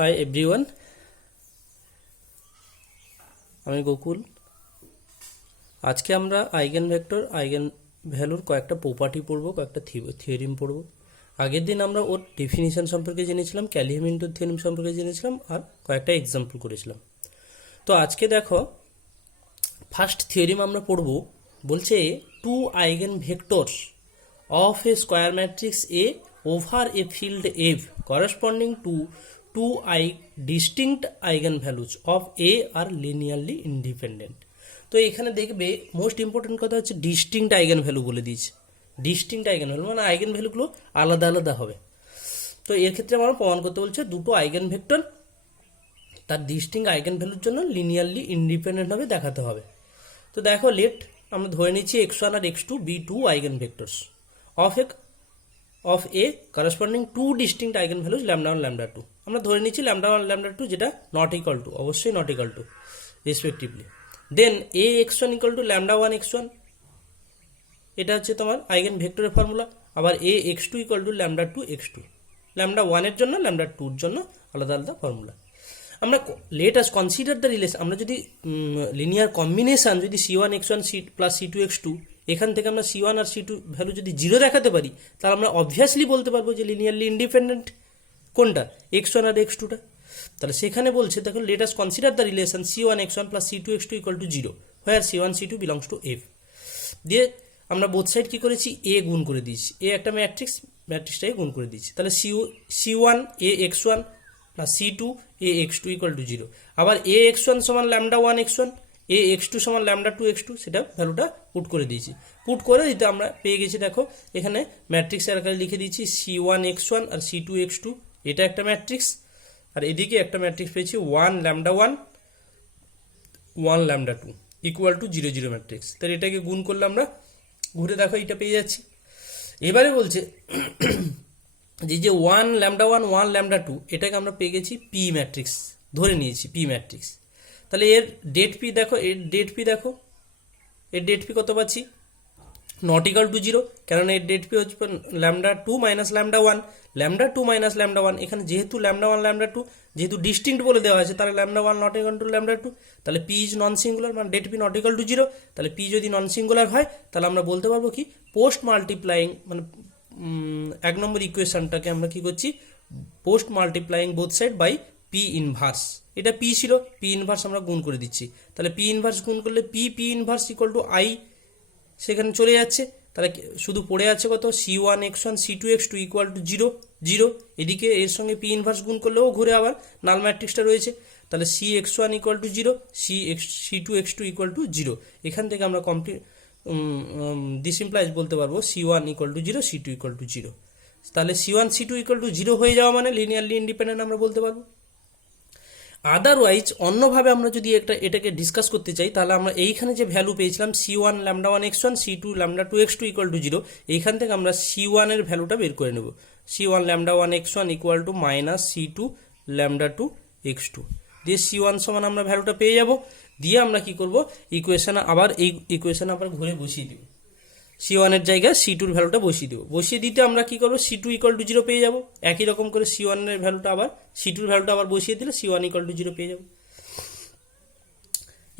Hi everyone, আমি গোকুল। আজকে আমরা আইগেন ভেক্টর আইগেন ভ্যালুর কয়েকটা প্রপার্টি পড়ব, কয়েকটা থিওরিম পড়ব। আগের দিন আমরা ওর ডেফিনিশন সম্পর্কে জেনেছিলাম, ক্যালি-হ্যামিল্টন থিওরেম সম্পর্কে জেনেছিলাম, আর কয়েকটা এক্সাম্পল করেছিলাম। তো আজকে দেখো ফার্স্ট থিওরিম আমরা পড়ব। বলছে two eigen vectors of a square matrix A over a field F corresponding to two distinct eigenvalues of A are linearly independent। তো এখানে দেখবে মোস্ট ইম্পর্টেন্ট কথা হচ্ছে ডিস্টিংক্ট আইগেন ভ্যালু বলে দিয়েছে। ডিস্টিংক্ট আইগেন ভ্যালু মানে আইগেন ভ্যালুগুলো আলাদা আলাদা হবে। তো এর ক্ষেত্রে আমরা প্রমাণ করতে বলছে দুটো আইগেন ভেক্টর তার ডিস্টিংক্ট আইগেন ভ্যালুর জন্য লিনিয়ারলি ইন্ডিপেন্ডেন্ট হবে দেখাতে হবে। তো দেখো লেফট আমরা ধরে নিচ্ছি x1 আর x2 be two eigen vectors of A corresponding two distinct eigenvalues lambda 1 lambda 2। আমরা ধরে নিচ্ছি lambda 1 lambda 2 যেটা not equal to, অবশ্যই not equal to respectively। then A x1 equal to lambda 1 x1, এটা হচ্ছে তোমার আইগেন ভেক্টরের ফর্মুলা। আবার A x2 equal to lambda 2 x2, lambda 1 এর জন্য lambda 2 এর জন্য আলাদা আলাদা ফর্মুলা। আমরা let us consider the relation, আমরা যদি লিনিয়ার কম্বিনেশন যদি c1 x1 plus c2 x2, এখান থেকে আমরা c1 আর c2 ভ্যালু যদি জিরো দেখাতে পারি, তাহলে আমরা অবভিয়াসলি বলতে পারবো যে লিনিয়ারলি ইন্ডিপেন্ডেন্ট কোনটা, x1 আর x2টা। তাহলে সেখানে বলছে দেখো let us consider the relation c1 x1 plus c2 x2 equal to 0 where c1 c2 belongs to f। দিয়ে আমরা বোথ সাইড কি করেছি, a গুণ করে দিয়েছি, a একটা ম্যাট্রিক্সটাকে গুণ করে দিয়েছি। তাহলে c1 a x1 plus c2 a x2 equal to 0। আবার a x1 সমান lambda 1 x1, a x2 সমান lambda 2 x2, সেটা ভ্যালুটা পুট করে দিয়েছি। পুট করে দিতে আমরা পেয়ে গেছি, দেখো এখানে ম্যাট্রিক্স আকারে লিখে দিয়েছি c1 x1 আর c2 x2, এটা একটা ম্যাট্রিক্স। আর এদিকে একটা ম্যাট্রিক্স পেয়েছি 1 lambda 1 1 lambda 2 equal to 0 0 matrix. তাহলে এটাকে গুণ করলে আমরা ঘুরে দেখো এটা পেয়ে যাচ্ছি। এবারে বলছে যে 1 lambda 1 1 lambda 2 এটাকে আমরা পেয়ে গেছি পি ম্যাট্রিক্স, ধরে নিয়েছি পি ম্যাট্রিক্স। তাহলে এর ডেট পি দেখো, এর ডেট পি কত পাচ্ছি, নট ইকাল টু 0, কারণ এর ডেট পি হচ্ছে lambda 2 minus lambda 1, lambda 2 minus lambda 1। এখানে যেহেতু lambda 1 lambda 2 যেহেতু ডিস্টিংক্ট বলে দেওয়া আছে, তাহলে lambda 1 not equal to lambda 2, তাহলে পি ইজ নন সিঙ্গুলার, মানে det P not equal to 0। তাহলে পি যদি নন সিঙ্গুলার হয়, তাহলে আমরা বলতে পারবো কি পোস্ট মাল্টিপ্লাইং, মানে এক নম্বর ইকুয়েশনটাকে আমরা কি করছি, post multiplying both side by P inverse. এটা পি ছিল, পি ইনভার্স আমরা গুণ করে দিচ্ছি। তাহলে পি ইনভার্স গুণ করলে P inverse equal to I সেখানে চলে যাচ্ছে। তাহলে শুধু পড়ে আছে কত, c1 x1 c2 x2 equal to 0 0। এদিকে এর সঙ্গে পি ইনভার্স গুণ করলেও ঘুরে আবার নাল ম্যাট্রিক্সটা রয়েছে। তাহলে c x1 equal to 0, c2 x2 equal to 0। এখান থেকে আমরা দিস ইমপ্লাইজ বলতে পারবো c1 equal to 0 c2 equal to 0। তাহলে c1 c2 ইকুয়াল টু 0 হয়ে যাওয়া মানে লিনিয়ারলি ইন্ডিপেন্ডেন্ট আমরা বলতে পারবো। আদারওয়াইজ অন্যভাবে আমরা যদি এটাকে ডিসকাস করতে চাই, তাহলে আমরা এইখানে যে ভ্যালু পেয়েছিলাম c1 lambda 1 x1 c2 lambda 2 x2 equal to 0, এইখান থেকে আমরা c1 এর ভ্যালুটা বের করে নেব। c1 lambda 1 x1 equal to minus c2 lambda 2 x2, দিয়ে c1 সমান আমরা ভ্যালুটা পেয়ে যাব। দিয়ে আমরা কি করব, ইকুয়েশনে আবার ঘুরে বসিয়ে দেব, c1 এর জায়গায় c2 এর ভ্যালুটা বসিয়ে দেব। বসিয়ে দিতে আমরা কি করব, c2 ইকুয়াল টু 0 পেয়ে যাব। একই রকম করে c1 এর ভ্যালুটা আবার c2 এর ভ্যালুটা আবার বসিয়ে দিলে c1 ইকুয়াল টু 0 পেয়ে যাব।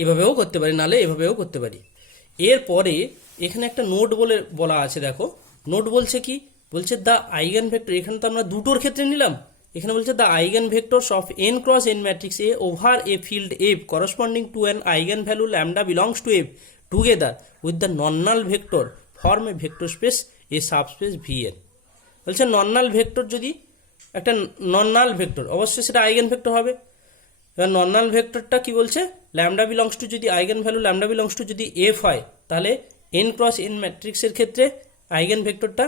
এভাবেও করতে পারি, নালে এভাবেও করতে পারি। এরপরে এখানে একটা নোট বলা আছে, দেখো নোট বলছে কি, বলছে দ্য আইগেন ভেক্টর, এখানে তো আমরা দুটোর ক্ষেত্রে নিলাম, এখানে বলছে the eigen vectors of n cross n matrix A over a field F corresponding to an eigen value lambda belongs to F together with the non null vector form a vector space a subspace Vn। বলছে নন null vector যদি একটা নন null vector, অবশ্যই সেটা eigen vector হবে। এবার নন নাল ভেক্টরটা কি বলছে, lambda belongs to যদি eigen value lambda belongs to যদি এফ হয়, তাহলে n ক্রস n ম্যাট্রিক্সের ক্ষেত্রে আইগেন ভেক্টরটা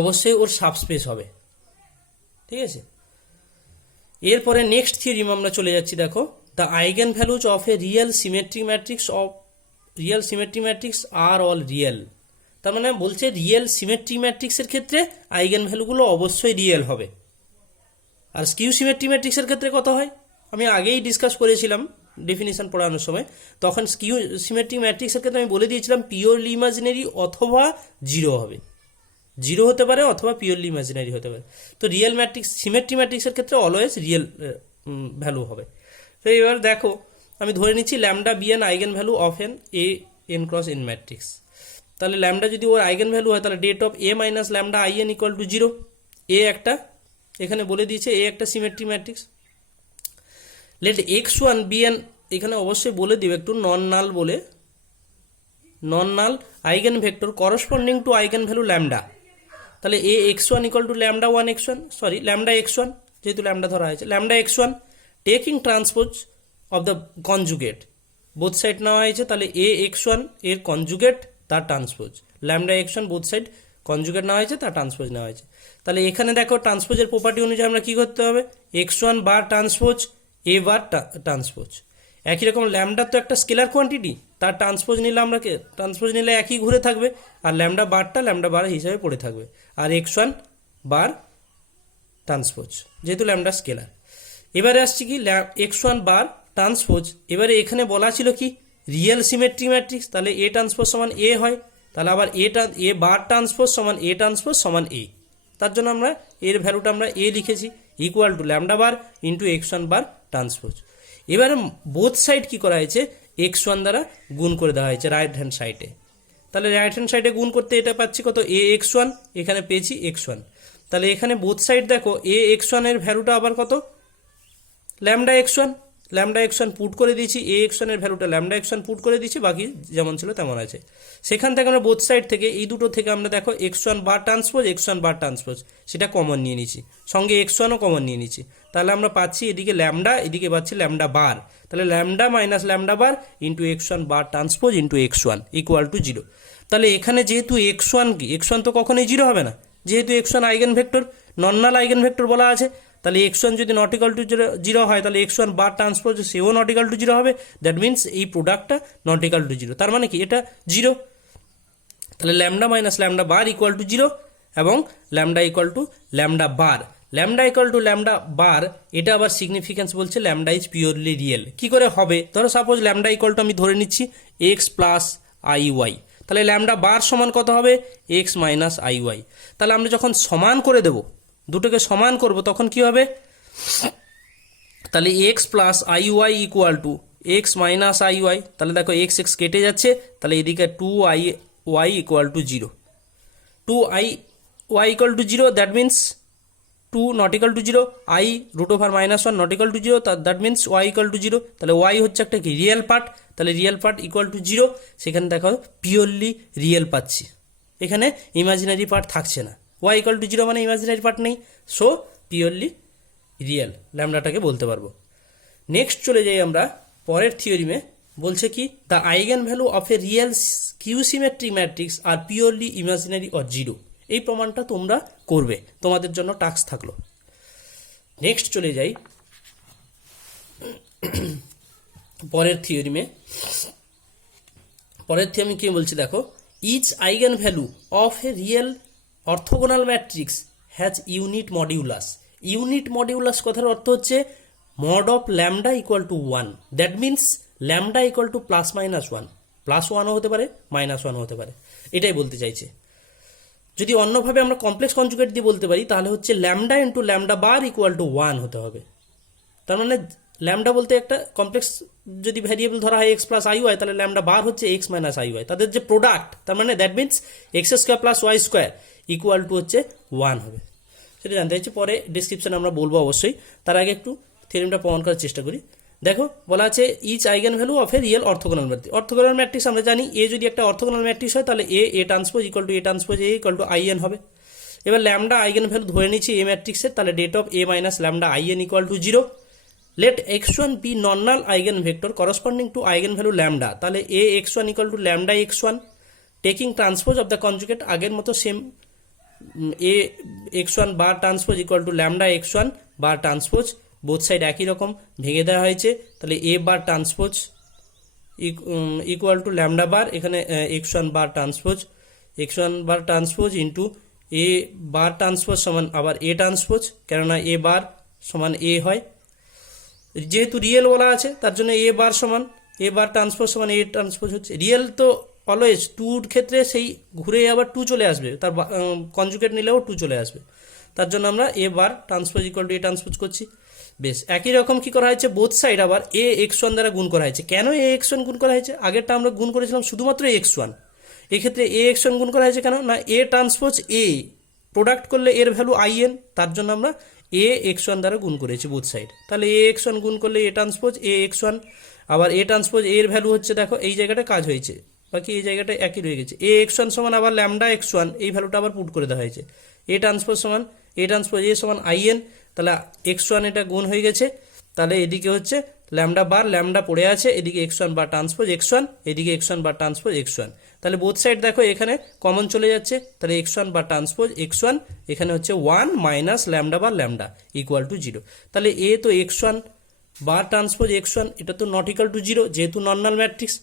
অবশ্যই ওর সাবস্পেস হবে। ঠিক আছে, এরপরে নেক্সট থিওরিম আমরা চলে যাচ্ছি। দেখো the eigen values of a real symmetric matrix are all real. তার মানে বলছে রিয়েল সিমেট্রিক ম্যাট্রিক্সের ক্ষেত্রে আইগেন ভ্যালুগুলো অবশ্যই রিয়েল হবে। আর স্কিউ সিমেট্রিক ম্যাট্রিক্সের ক্ষেত্রে কত হয়, আমি আগেই ডিসকাস করেছিলাম ডেফিনিশন পড়ানোর সময়। তখন স্কিউ সিমেট্রিক ম্যাট্রিক্সের ক্ষেত্রে আমি বলে দিয়েছিলাম পিওরলি ইমাজিনারি অথবা 0 হবে। জিরো হতে পারে অথবা পিওরলি ইমাজিনারি হতে পারে। তো রিয়েল ম্যাট্রিক্স সিমেট্রি ম্যাট্রিক্সের ক্ষেত্রে অলওয়েজ রিয়েল ভ্যালু হবে। তো এবার দেখো আমি ধরে নিচ্ছি lambda be an eigen value of an A n cross n matrix. তাহলে ল্যামডা যদি ওর আইগেন ভ্যালু হয় তাহলে det of A minus lambda I n equal to zero. A একটা এখানে বলে দিয়েছে এ একটা symmetric matrix. Let X one be an, এখানে অবশ্যই বলে দিবে একটু নন নাল বলে, non null eigen vector corresponding to eigenvalue lambda. তাহলে A x one equal to lambda one x one, sorry lambda x one, যেহেতু lambda ধরা হয়েছে lambda x one taking transpose of the conjugate, both side নেওয়া হয়েছে, তাহলে A x one এর conjugate তার transpose, lambda x one both side conjugate নেওয়া হয়েছে তার ট্রান্সপোজ নেওয়া হয়েছে। তাহলে এখানে দেখো ট্রান্সপোজের প্রপার্টি অনুযায়ী আমরা কি করতে হবে, এক্স ওয়ান বার ট্রান্সপোজ এ বার ট্রান্সপোজ। একই রকম ল্যামডা তো একটা স্কেলার কোয়ান্টিটি, তার ট্রান্সপোজ নিলে আমরা ট্রান্সপোজ নিলে একই ঘুরে থাকবে, আর ল্যামডা বারটা ল্যামডা বার হিসাবে পড়ে থাকবে, আর এক্স ওয়ান বার ট্রান্সপোজ যেহেতু ল্যামডা স্কেলার। এবারে আসছি কি এক্স ওয়ান বার ট্রান্সপোজ। এবারে এখানে বলা ছিল কি রিয়েল সিমেট্রি ম্যাট্রিক্স, তাহলে এ ট্রান্সপোজ সমান এ হয়, তাহলে আবার এ বার ট্রান্সপোজ সমান এ ট্রান্সপোজ সমান এ, তার জন্য আমরা এর ভ্যালুটা আমরা এ লিখেছি equal to lambda bar into x one bar transpose. এবারে বোথ সাইড কি করা হয়েছে, এক্স ওয়ান দ্বারা গুণ করে দেওয়া হয়েছে রাইট হ্যান্ড সাইডে। তাহলে রাইট হ্যান্ড সাইডে গুণ করতে এটা পাচ্ছি কত, এ এক্স ওয়ান, এখানে পেয়েছি এক্স ওয়ান। তাহলে এখানে বোথ সাইড দেখো এ এক্স ওয়ানের ভ্যালুটা আবার কত, lambda x one, lambda x one put করে দিয়েছি, এ এক্স ওয়ানের ভ্যালুটা ল্যামডা এক্স ওয়ান পুট করে দিয়েছি, বাকি যেমন ছিল তেমন আছে। সেখান থেকে আমরা বোথ সাইড থেকে এই দুটো থেকে আমরা দেখো x one bar transpose x one bar transpose সেটা কমন নিয়ে নিচ্ছি, সঙ্গে এক্স ওয়ানও কমন নিয়ে নিচ্ছি। তাহলে আমরা পাচ্ছি এদিকে ল্যামডা, এদিকে পাচ্ছি ল্যামডা বার, তাহলে lambda minus lambda bar into x one bar transpose into x one equal to zero. তাহলে এখানে যেহেতু এক্স ওয়ান কি, এক্স ওয়ান তো কখনোই জিরো হবে না, যেহেতু এক্স ওয়ান আইগেন ভেক্টর, নন নাল আইগেন ভেক্টর বলা আছে, তাহলে এক্স ওয়ান যদি নট ইকাল টু জিরো হয় তাহলে এক্স ওয়ান বার ট্রান্সপোজ সেও নট ইকাল টু জিরো হবে, দ্যাট মিনস এই প্রোডাক্টটা নট ইকাল টু জিরো, তার মানে কি এটা জিরো। তাহলে lambda minus lambda bar equal to zero এবং lambda equal to lambda bar, lambda equal to lambda bar, এটা আবার সিগনিফিকেন্স বলছে ল্যামডা ইজ পিওরলি রিয়েল। কি করে হবে, ধরো সাপোজ ল্যামডা ইকুয়াল টু আমি ধরে নিচ্ছি এক্স প্লাস আই ওয়াই, তাহলে ল্যামডা বার সমান কত হবে, এক্স মাইনাস আই ওয়াই। তাহলে আমরা যখন সমান করে দেব, দুটোকে সমান করব, তখন কি হবে, তাহলে x plus I y equal to x minus i y, তাহলে দেখো এক্স এক্স কেটে যাচ্ছে, তাহলে এদিকে two i y equal to zero, two i y equal to zero, that means two not equal to zero, i root over minus one not equal to zero, that means y equal to zero. তাহলে y হচ্ছে একটা কি real part, তাহলে real part equal to জিরো, সেখানে দেখো purely real পাচ্ছি, এখানে ইমাজিনারি পার্ট থাকছে না, ওয়াই ইকাল টু জিরো মানে ইমাজিনারি পার্ট নেই, সো পিওরলি রিয়েল ল্যামডাটাকে বলতে পারবো। নেক্সট চলে যাই আমরা পরের থিওরিমে, বলছে কি the eigen value of a real skew symmetry matrix are purely imaginary or zero. এই প্রমাণটা তোমরা করবে, তোমাদের জন্য টাস্ক থাকলো। নেক্সট চলে যাই পরের থিওরিমে। পরের থিওরি কি বলছি দেখো, each eigen value of a real orthogonal matrix has unit modulus. Unit modulus কথার অর্থ হচ্ছে mod of lambda equal to one, that means lambda equal to plus minus one, plus ওয়ানও হতে পারে মাইনাস ওয়ানও হতে পারে, এটাই বলতে চাইছে। যদি অন্যভাবে আমরা কমপ্লেক্স কনজুগেট দিয়ে বলতে পারি তাহলে হচ্ছে lambda into lambda bar equal to one হতে হবে। তার মানে ল্যামডা বলতে একটা কমপ্লেক্স যদি ভ্যারিয়েবল ধরা হয় এক্স প্লাস আই ওয়াই, তাহলে ল্যামডা বার হচ্ছে এক্স মাইনাস আই ওয়াই, তাদের যে প্রোডাক্ট, তার মানে that means x square plus y square equal to হচ্ছে ওয়ান হবে। সেটা জানতে চাইছি, পরে ডিসক্রিপশনে আমরা বলবো অবশ্যই, তার আগে একটু থিওরিমটা প্রমাণ করার চেষ্টা করি। দেখো বলা আছে each eigen value of a real orthogonal matrix. Orthogonal matrix আমরা জানি এ যদি একটা অর্থোগোনাল ম্যাট্রিক্স হয় তাহলে A transpose equal to A transpose A equal to I n হবে। এবার ল্যামডা আইগেন ভ্যালু ধরে নিচ্ছি এ ম্যাট্রিক্সের, তাহলে det of A minus lambda I n equal to zero. Let X one be non null eigen vector corresponding to eigenvalue lambda, তাহলে A x one equal to lambda x one taking transpose of the conjugate, আগের মতো same A x one bar transpose equal to lambda x one bar transpose, both side একই রকম ভেঙে দেওয়া হয়েছে, তাহলে A bar transpose equal to lambda বার, এখানে x one bar transpose into এ bar transpose সমান আবার এ ট্রান্সপোজ, কেননা এ বার সমান এ হয়, যেহেতু রিয়েল বলা আছে তার জন্য এ বার ট্রান্সপোজ সমান এ ট্রান্সপোজ হচ্ছে। রিয়েল তো অলওয়েজ টুর ক্ষেত্রে সেই ঘুরে আবার টু চলে আসবে, তার কনজুগেট নিলেও টু চলে আসবে। তার জন্য আমরা A bar transpose equal to A transpose করছি। বেশ, একই রকম কি করা হয়েছে, বোথ সাইড আবার এ এক্স ওয়ান দ্বারা গুণ করা হয়েছে। কেন এ এক্স ওয়ান গুণ করা হয়েছে? আগেরটা আমরা গুণ করেছিলাম শুধুমাত্র এক্স ওয়ান, এক্ষেত্রে এ এক্স ওয়ান গুণ করা হয়েছে কেন না, এ ট্রান্সপোজ এ প্রোডাক্ট করলে এর ভ্যালু আই এন, তার জন্য আমরা এ এক্স ওয়ান দ্বারা গুণ করেছি বোথ সাইড। তাহলে এ এক্স ওয়ান গুণ করলে এ ট্রান্সপোজ এ এক্স ওয়ান, আবার এ ট্রান্সপোজ এর ভ্যালু হচ্ছে দেখো এই জায়গাটা কাজ হয়েছে, বাকি এই জায়গাটা একই রয়ে গেছে। এ এক্স ওয়ান সমান আবার ল্যামডা এক্স ওয়ান, এই ভ্যালুটা আবার পুট করে দেওয়া হয়েছে। এ ট্রান্সপোজ সমান এ ট্রান্সপোজ এ সমান আই এন, তাহলে এক্স ওয়ান এটা গুণ হয়ে গেছে। তাহলে এদিকে হচ্ছে ল্যামডা বার ল্যামডা পড়ে আছে, এদিকে x one bar transpose x one, এদিকে x one bar transpose x one. তাহলে বোথ সাইড দেখো এখানে কমন চলে যাচ্ছে, তাহলে x one bar transpose x one এখানে হচ্ছে 1 minus lambda bar lambda equal to 0। তাহলে এ তো x one bar transpose x one, এটা তো নট ইকুয়াল টু 0, যেহেতু normal matrix,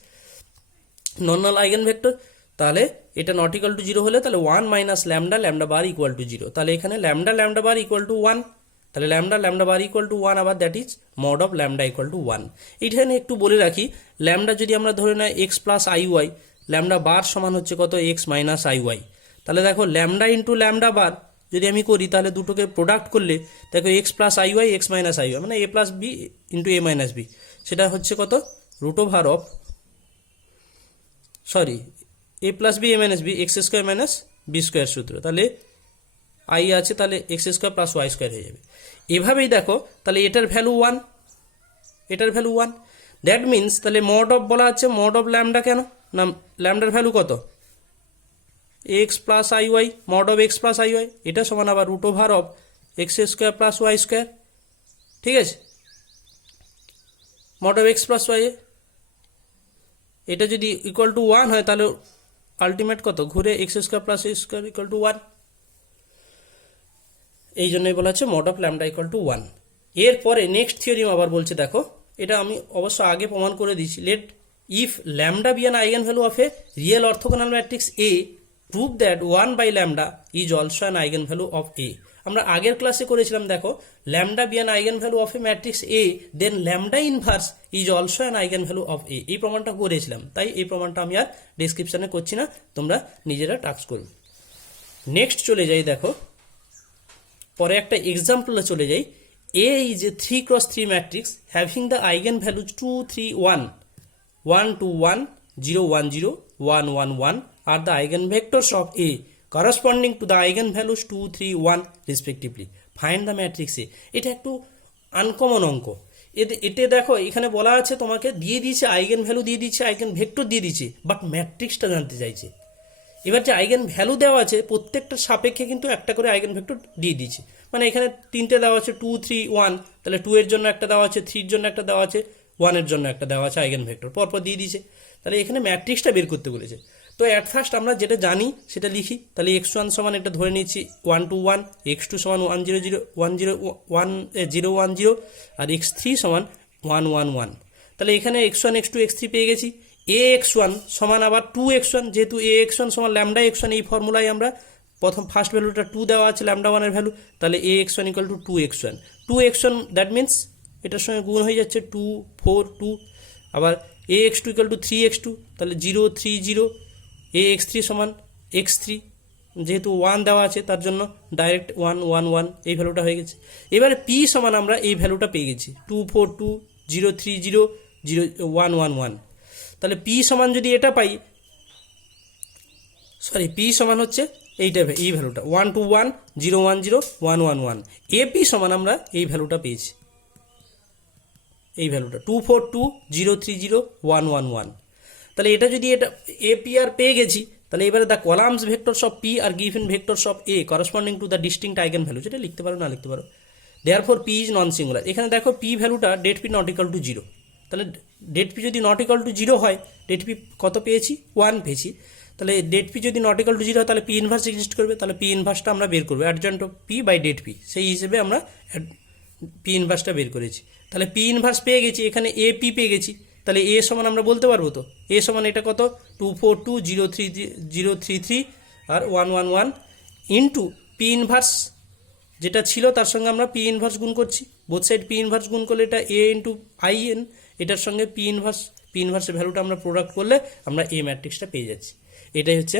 normal eigen vector, তাহলে এটা নট ইকুয়াল টু 0 হলে তাহলে 1 minus lambda lambda bar equal to 0। তাহলে এখানে lambda lambda bar equal two 1, তাহলে lambda lambda bar equal two 1, আবার that is mod of lambda equal two 1। এইখানে একটু বলে রাখি, ল্যামডা যদি আমরা ধরে নেই X plus I Y, lambda bar সমান হচ্ছে কত, এক্স মাইনাস আই ওয়াই। তাহলে দেখো ল্যামডা ইন্টু ল্যামডা বার যদি আমি করি, তাহলে দুটোকে প্রোডাক্ট করলে দেখো x plus I y x minus i y মানে a plus b into a minus b, সেটা হচ্ছে কত, root over of a plus b a minus b x square minus b square সূত্র। তাহলে আই আছে, তাহলে x square plus y square হয়ে যাবে। এভাবেই দেখো তাহলে এটার ভ্যালু 1, এটার ভ্যালু 1, দ্যাট মিনস তাহলে মড অফ বলা আছে, মড অফ ল্যামডা কেন না, ল্যামডার ভ্যালু কত, x plus I y, mod of x plus I y, এটা সমান আবার root over of x square plus y square. ঠিক আছে, mod of x plus y, এটা যদি ইকুয়াল টু 1 হয় তাহলে আলটিমেট কত, ঘুরে x square plus x square equal two 1, এই জন্যই বলা হচ্ছে mod of lambda equal two 1। এরপরে নেক্সট থিওরিম আবার বলছে, দেখো এটা আমি অবশ্য আগে প্রমাণ করে দিয়েছি, let if lambda be an eigen value of a real orthogonal matrix A, prove that 1 by lambda is also an eigen value of A. আমরা আগের ক্লাসে করেছিলাম, দেখো lambda be an eigen value of a matrix A, then lambda inverse is also an eigen value of A, এই প্রমাণটা করেছিলাম। তাই এই প্রমাণটা আমি আর ডিসক্রিপশনে করছি না, তোমরা নিজেরা টাস্ক করবে। নেক্সট চলে যাই, দেখো পরে একটা এক্সাম্পলে চলে যাই। A is a 3x3 matrix having the eigen values 2 3 1 1 2 1 0 1 0 1 1 1 আর the eigen vectors of A corresponding to the eigen values 2 3 1 respectively, find the matrix A. এটা একটু আনকমন অঙ্ক। এতে দেখো এখানে বলা আছে, তোমাকে দিয়ে দিয়েছে আইগেন ভ্যালু, দিয়ে দিচ্ছে আইগেন ভেক্টর দিয়ে দিচ্ছে, বাট ম্যাট্রিক্সটা জানতে চাইছে। এবার যে আইগেন ভ্যালু দেওয়া আছে প্রত্যেকটা সাপেক্ষে কিন্তু একটা করে আইগেন ভেক্টর দিয়ে দিচ্ছে, মানে এখানে 3টে দেওয়া আছে 2 3 1, তাহলে 2 এর জন্য একটা দেওয়া আছে, 3 এর জন্য একটা দেওয়া আছে, 1 এর জন্য একটা দেওয়া আছে আইগেন ভেক্টর, পরপর দিয়ে দিয়েছে। তাহলে এখানে ম্যাট্রিক্সটা বের করতে বলেছে। তো অ্যাট ফার্স্ট আমরা যেটা জানি সেটা লিখি। তাহলে x1 সমান এটা ধরে নিচ্ছি 1 2 1, x2 সমান 1 0 0 1 0 1 0 1 0 আর x3 সমান 1 1 1। তাহলে এখানে x1 x2 x3 পেয়ে গেছি। ax1 সমান আবার 2x1, যেহেতু ax1 সমান ল্যামডা x1, এই ফর্মুলায় আমরা প্রথম ফার্স্ট ভ্যালুটা 2 দেওয়া আছে ল্যামডা 1 এর ভ্যালু, তাহলে ax1 equal to 2x1, 2x1 that means এটার সঙ্গে গুণ হয়ে যাচ্ছে 2 4 2, আবার ax2 ইকুয়াল টু 3x2, তাহলে 0 3 0, ax3 সমান x3, যেহেতু 1 দেওয়া আছে তার জন্য ডাইরেক্ট 1 1 1 এই ভ্যালুটা হয়ে গেছে। এবারে p সমান আমরা এই ভ্যালুটা পেয়ে গেছি 2 4 2 0 3 0 0 1 1 1। তাহলে p সমান যদি এটা পাই, p সমান হচ্ছে এইটা, এই ভ্যালুটা 1 2 1 0 1 0 1 1 1, ap সমান আমরা এই ভ্যালুটা পেয়েছি, এই ভ্যালুটা 2 4 2 0 3 0 1 1 1। তাহলে এটা যদি এটা ap আর পেয়ে গেছি, তাহলে এবারে the columns vectors of p are given vectors of a corresponding to the distinct eigen value, যেটা লিখতে পারো না লিখতে পারো। Therefore p is non singular. এখানে দেখো p ভ্যালুটা det p not equal to 0, তাহলে ডেট পি যদি নট ইকুয়াল টু 0 হয়, ডেট পি কত পেয়েছি 1 পেয়েছি, তাহলে ডেট পি যদি নট ইকুয়াল টু 0 হয় তাহলে পি ইনভার্স এক্সিস্ট করবে, তাহলে পি ইনভার্সটা আমরা বের করবো adjoint of P by det P, সেই হিসেবে আমরা পি ইনভার্সটা বের করেছি। তাহলে পি ইনভার্স পেয়ে গেছি, এখানে এ পি পেয়ে গেছি, তাহলে এ সমান আমরা বলতে পারবো তো এ সমান এটা কত 2 4 2 0 3 0 3 3 আর 1 1 1 ইন্টু পি ইনভার্স যেটা ছিল তার সঙ্গে আমরা পি ইনভার্স গুণ করছি, বোথ সাইড পি ইনভার্স গুণ করলে এটা এ ইন্টু আই এন, এটার সঙ্গে পি ইনভার্স পি ইনভার্সের ভ্যালুটা আমরা প্রোডাক্ট করলে আমরা এ ম্যাট্রিক্সটা পেয়ে যাচ্ছি। এটাই হচ্ছে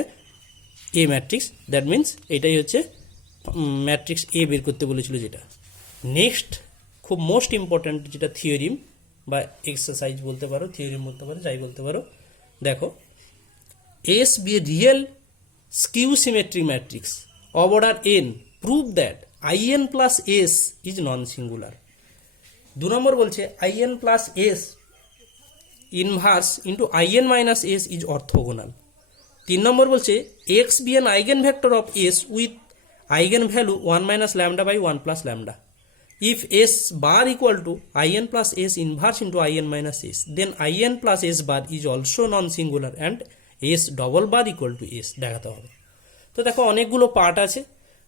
এ ম্যাট্রিক্স, দ্যাট মিন্স এটাই হচ্ছে ম্যাট্রিক্স এ বের করতে বলেছিল যেটা। নেক্সট খুব মোস্ট ইম্পর্ট্যান্ট যেটা থিওরিম বা এক্সারসাইজ বলতে পারো, থিওরিম বলতে পারো, যাই বলতে পারো। দেখো, S be a real skew symmetric matrix of order n, prove that in plus s is non-singular। 2 নম্বর বলছে in plus s inverse into in minus s is orthogonal। 3 নম্বর বলছে x be an eigenvector of s with eigenvalue 1 minus lambda by 1 plus lambda। If s bar equal to in plus s inverse into in minus s, then in plus s bar is also non-singular and s double bar equal to s দেখাতে হবে। তো দেখো অনেকগুলো part আছে।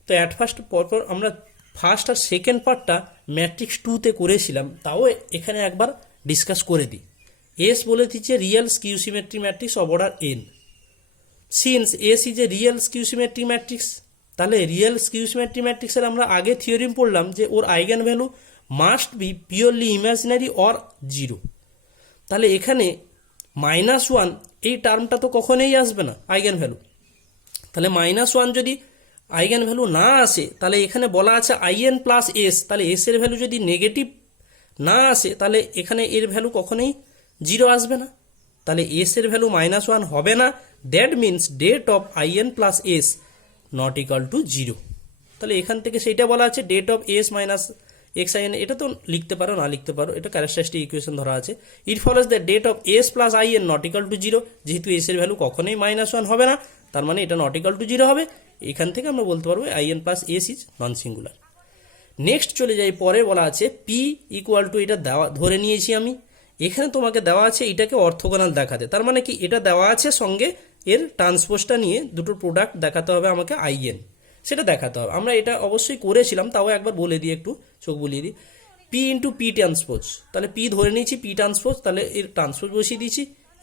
তো at first পরপর আমরা first আর second পার্টটা ম্যাট্রিক্স 2তে করেছিলাম, তাও এখানে একবার ডিসকাস করে দিই। এস বলে দিচ্ছে real skew symmetric matrix of order n. Since S is a real skew symmetric matrix, তাহলে রিয়েল স্কিউ সিমেট্রি ম্যাট্রিক্সের আমরা আগে থিওরিম পড়লাম যে ওর eigen value must be purely imaginary or 0। তাহলে এখানে -1 এই টার্মটা তো কখনোই আসবে না আইগেন ভ্যালু। তাহলে -1 যদি আইগেন ভ্যালু না আসে, তাহলে এখানে বলা আছে in প্লাস এস, তাহলে এস এর ভ্যালু যদি নেগেটিভ না আসে, তাহলে এখানে এর ভ্যালু কখনোই 0 আসবে না। তাহলে এস এর ভ্যালু -1 হবে না, that means det of in plus S not equal to 0। তাহলে এখান থেকে সেইটা বলা আছে det of S minus x in, এটা তো লিখতে পারো না লিখতে পারো, এটা ক্যারেক্টারিস্টিক ইকুয়েশন ধরা আছে। It follows that det of S plus in not equal to 0, যেহেতু এস এর ভ্যালু কখনোই -1 হবে না, তার মানে এটা নট ইকাল টু 0 হবে। এখান থেকে আমরা বলতে পারবো in plus S is non singular. Next চলে যাই, পরে বলা আছে পি ইকুয়াল টু, এটা দেওয়া ধরে নিয়েছি আমি, এখানে তোমাকে দেওয়া আছে এটাকে অর্থোগোনাল দেখাতে। তার মানে কি, এটা দেওয়া আছে সঙ্গে এর ট্রান্সপোজটা নিয়ে দুটোর প্রোডাক্ট দেখাতে হবে আমাকে in, সেটা দেখাতে হবে। আমরা এটা অবশ্যই করেছিলাম, তাও একবার বলে দিই, একটু চোখ বুলিয়ে দিই। পি ইন্টু পি ট্রান্সপোজ, তাহলে পি ধরে নিয়েছি, পি ট্রান্সপোজ, তাহলে এর ট্রান্সপোজ বসিয়ে দিয়েছি।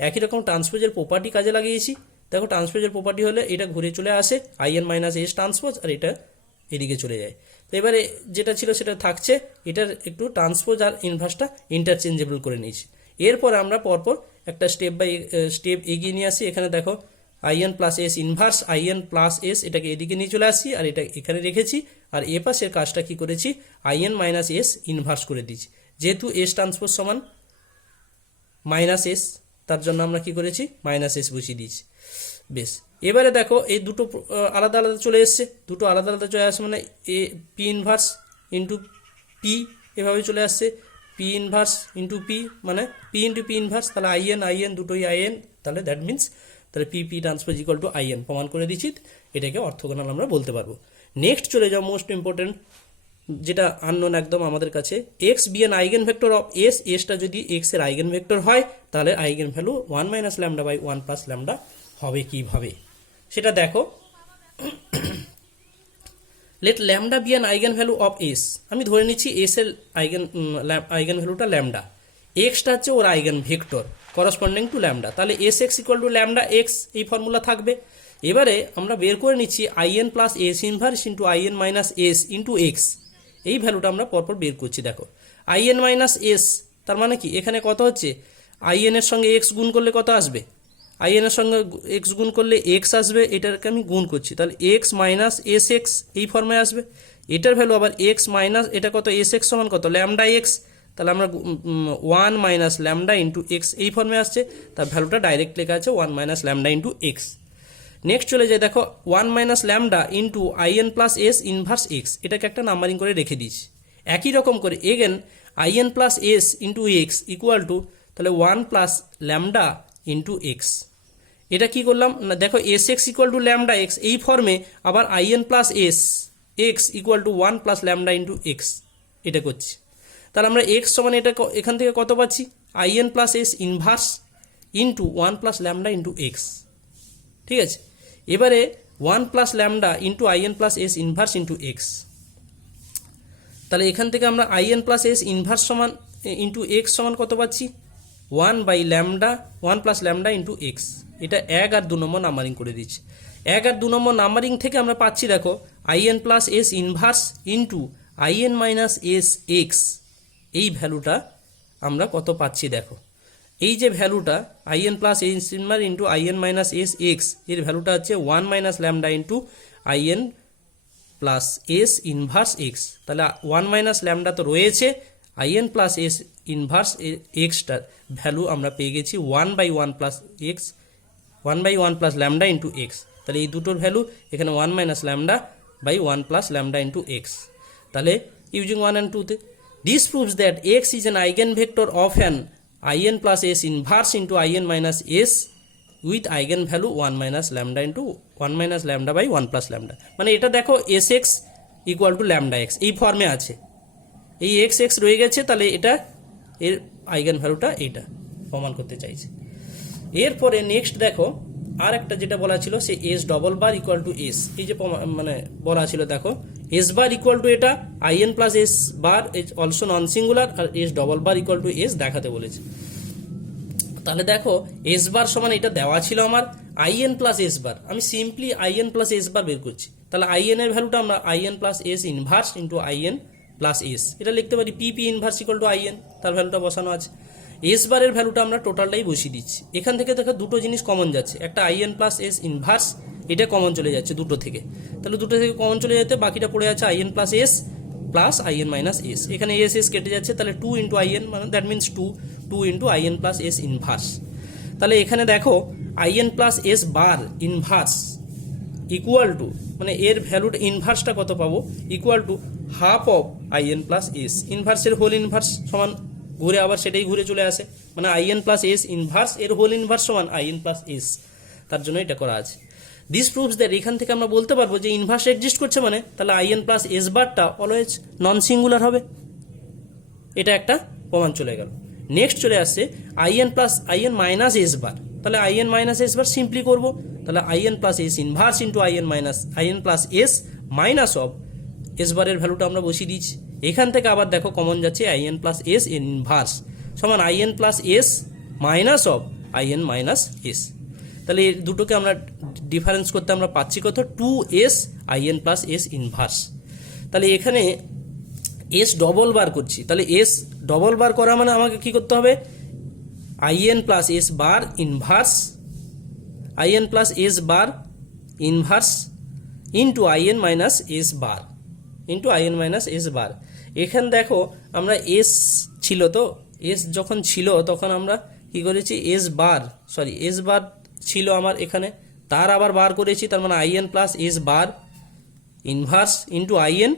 একই রকম ট্রান্সপোজের প্রপার্টি কাজে লাগিয়েছি। দেখো ট্রান্সপোজের প্রপার্টি হলে এটা ঘুরে চলে আসে in মাইনাস এস ট্রান্সপোজ, আর এটা এদিকে চলে যায়। তো এবারে যেটা ছিল সেটা থাকছে, এটার একটু ট্রান্সপোজ আর ইনভার্সটা ইন্টারচেঞ্জেবল করে নিয়েছি। এরপর আমরা পরপর একটা স্টেপ বাই স্টেপ এগিয়ে নিয়ে আসি। এখানে দেখো in plus S inverse in plus S, এটাকে এদিকে নিয়ে চলে আসি আর এটা এখানে রেখেছি। আর এ পাশের কাজটা কি করেছি, in মাইনাস এস ইনভার্স করে দিয়েছি। যেহেতু এস ট্রান্সপোজ সমান মাইনাস এস, তার জন্য আমরা কি করেছি, মাইনাস এস বসিয়ে দিয়েছি। বেশ, এবারে দেখো এই দুটো আলাদা আলাদা চলে এসছে, দুটো আলাদা আলাদা চলে আসছে, মানে A P inverse into P এভাবে চলে আসছে, পি ইনভার্স ইন্টু পি, মানে পি ইন্টু পি ইনভার্স, তাহলে in দুটোই in, তাহলে দ্যাট মিনস তাহলে P P transpose equal two in প্রমাণ করে দিচ্ছি। এটাকে অর্থোগোনাল আমরা বলতে পারবো। নেক্সট চলে যাও মোস্ট ইম্পর্টেন্ট, যেটা আননোন একদম আমাদের কাছে, x be an eigen vector of S, এসটা যদি এক্স এর আইগেন ভেক্টর হয়, তাহলে eigen value 1 minus lambda by 1 plus lambda হবে কিভাবে সেটা দেখো। Let lambda be an eigen value of S, আমি ধরে নিচ্ছি এস এর আইগেন ভ্যালুটা ল্যামডা, এক্সটা হচ্ছে ওর eigen vector corresponding to lambda, তাহলে S x equal to lambda x, এই ফর্মুলা থাকবে। এবারে আমরা বের করে নিচ্ছি in plus S inverse into in minus S into x, এই ভ্যালুটা আমরা পরপর বের করছি। দেখো in মাইনাস এস, তার মানে কি, এখানে কত হচ্ছে, in এর সঙ্গে এক্স গুণ করলে কত আসবে, in এর সঙ্গে এক্স গুণ করলে এক্স আসবে, এটাকে আমি গুণ করছি, তাহলে এক্স মাইনাস এস এক্স এই ফর্মে আসবে। এটার ভ্যালু আবার এক্স মাইনাস, এটা কত, এস এক্স সমান কত, ল্যামডা এক্স, তাহলে আমরা 1 মাইনাস ল্যামডা ইন্টু এক্স এই ফর্মে আসছে, তার ভ্যালুটা ডাইরেক্ট লেখা আছে 1 minus lambda into x. Next চলে যায়, দেখো 1 minus lambda into in plus S inverse x, এটাকে একটা নাম্বারিং করে রেখে দিয়েছি। একই রকম করে again in plus S into x equal two, তাহলে 1 প্লাস ল্যামডা ইন্টু এক্স, এটা কি করলাম না, দেখো S x equal to lambda x এই ফর্মে, আবার in plus S x equal two 1 plus lambda into x, এটা করছি। তাহলে আমরা এক্স সমান এটা এখান থেকে কত পাচ্ছি, in plus S inverse into 1 plus lambda into x, ঠিক আছে। এবারে 1 plus lambda into in plus S inverse into x, তাহলে এখান থেকে আমরা in প্লাস এস ইনভার্স সমান ইন্টু এক্স সমান কত পাচ্ছি, 1 by lambda 1 plus lambda into x, এটা 1 আর 2 নম্বর নাম্বারিং করে দিচ্ছি। 1 আর 2 নম্বর নাম্বারিং থেকে আমরা পাচ্ছি, দেখো in plus S inverse into in minus S x, এই ভ্যালুটা আমরা কত পাচ্ছি, দেখো এই যে ভ্যালুটা in plus S inverse into I n minus S x, এর ভ্যালুটা হচ্ছে 1 minus lambda into I n plus S inverse x. তাহলে 1 মাইনাস ল্যামডা তো রয়েছে, in plus S inverse এক্সটার value আমরা পেয়ে গেছি 1/1 plus x, 1/1 plus lambda into x. তাহলে এই দুটোর ভ্যালু এখানে 1 minus lambda by 1 plus lambda into x. তাহলে ইউজিং 1 and 2 তে this proves that x is an eigen vector of an I n plus S inverse into I n minus S with eigen value 1 minus lambda into 1 minus lambda by 1 plus lambda. মানে এটা দেখো S x equal to lambda x এই ফর্মে আছে, এই x x রয়ে গেছে, তাহলে এটা এর আইগেন ভ্যালুটা এইটা প্রমাণ করতে চাইছে। এরপরে নেক্সট দেখো আর একটা যেটা বলা ছিল সে S double bar equal to S, এই যে মানে বলা ছিল দেখো এস বার ইকুয়াল টু এটা I n plus S bar is also non singular, আর S double bar equal to S দেখাতে বলেছে। তাহলে দেখো এস বার সমান এটা দেওয়া ছিল আমার আইএন প্লাস এস বার, আমি সিম্পলি আইএন প্লাস এস বার বের করছি। তাহলে আইএন এর ভ্যালুটা আমরা in plus S inverse into I n plus S, এটা লিখতে পারি পিপি ইনভার্স ইকুয়াল টু আইএন, তার ভ্যালুটা বসানো আছে। এস বারের ভ্যালুটা আমরা টোটালটাই বসিয়ে দিচ্ছি। এখান থেকে দেখো দুটো জিনিস কমন যাচ্ছে, একটা আইএন প্লাস এস ইনভার্স এটা কমন চলে যাচ্ছে দুটো থেকে, তাহলে দুটো থেকে কমন চলে যেতে বাকিটা পড়ে যাচ্ছে I n plus S plus I n minus S, এখানে এস এস কেটে যাচ্ছে, তাহলে 2 ইন্টু আইএন মানে that means 2 into I n plus S inverse. তাহলে এখানে দেখো I n plus S bar inverse equal to মানে এর ভ্যালুটা ইনভার্সটা কত পাবো equal to half of I n plus S ইনভার্সের হোল ইনভার্স সমান ঘুরে আবার সেটাই ঘুরে চলে আসে, মানে আইএন প্লাস এস ইনভার্স এর হোল ইনভার্স সমান আইএন প্লাস এস, তার জন্য এটা করা আছে। দিস প্রুভস দ্যাট এখান থেকে আমরা বলতে পারবো যে ইনভার্স এক্সিস্ট করছে, মানে তাহলে আইএন প্লাস এস বারটা অলওয়েজ নন সিঙ্গুলার হবে, এটা একটা প্রমাণ চলে গেল। নেক্সট চলে আসছে I n plus I n minus S bar, তাহলে I n minus S bar simply করবো, তাহলে I n plus S inverse into I n minus I n plus S minus of S বারের ভ্যালুটা আমরা বসিয়ে দিচ্ছি। এখান থেকে আবার দেখো কমন যাচ্ছে আইএন প্লাস এস ইনভার্স সমান in plus S minus of in minus S. তাহলে এই দুটোকে আমরা ডিফারেন্স করতে আমরা পাচ্ছি কত 2s in plus S inverse. তাহলে এখানে এস ডবল বার করছি, তাহলে এস ডবল বার করা মানে আমাকে কি করতে হবে in plus S bar inverse in plus S bar inverse into I n minus S bar into I n minus S বার। এখানে দেখো আমরা এস ছিল, তো এস যখন ছিল তখন আমরা কি করেছি এস বার ছিল আমার এখানে, তার আবার বার করেছি, তার মানে I n plus S bar inverse into I n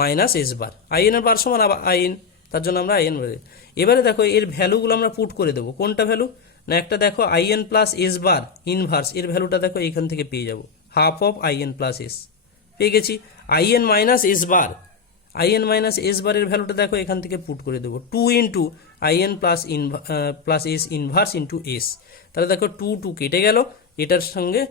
minus S bar, in এর বার সমান আবার আইএন, তার জন্য আমরা আইএন বলে। এবারে দেখো এর ভ্যালুগুলো আমরা পুট করে দেবো, কোনটা ভ্যালু না একটা দেখো I n plus S bar inverse এর ভ্যালুটা দেখো এখান থেকে পেয়ে যাবো half of I n plus S পেয়ে গেছি। আইএন মাইনাস এস বারের ভ্যালুটা দেখো এখান থেকে পুট করে দেবো 2 into I n plus S inverse into S, তাহলে দেখো 2 কেটে গেল, এটার সঙ্গে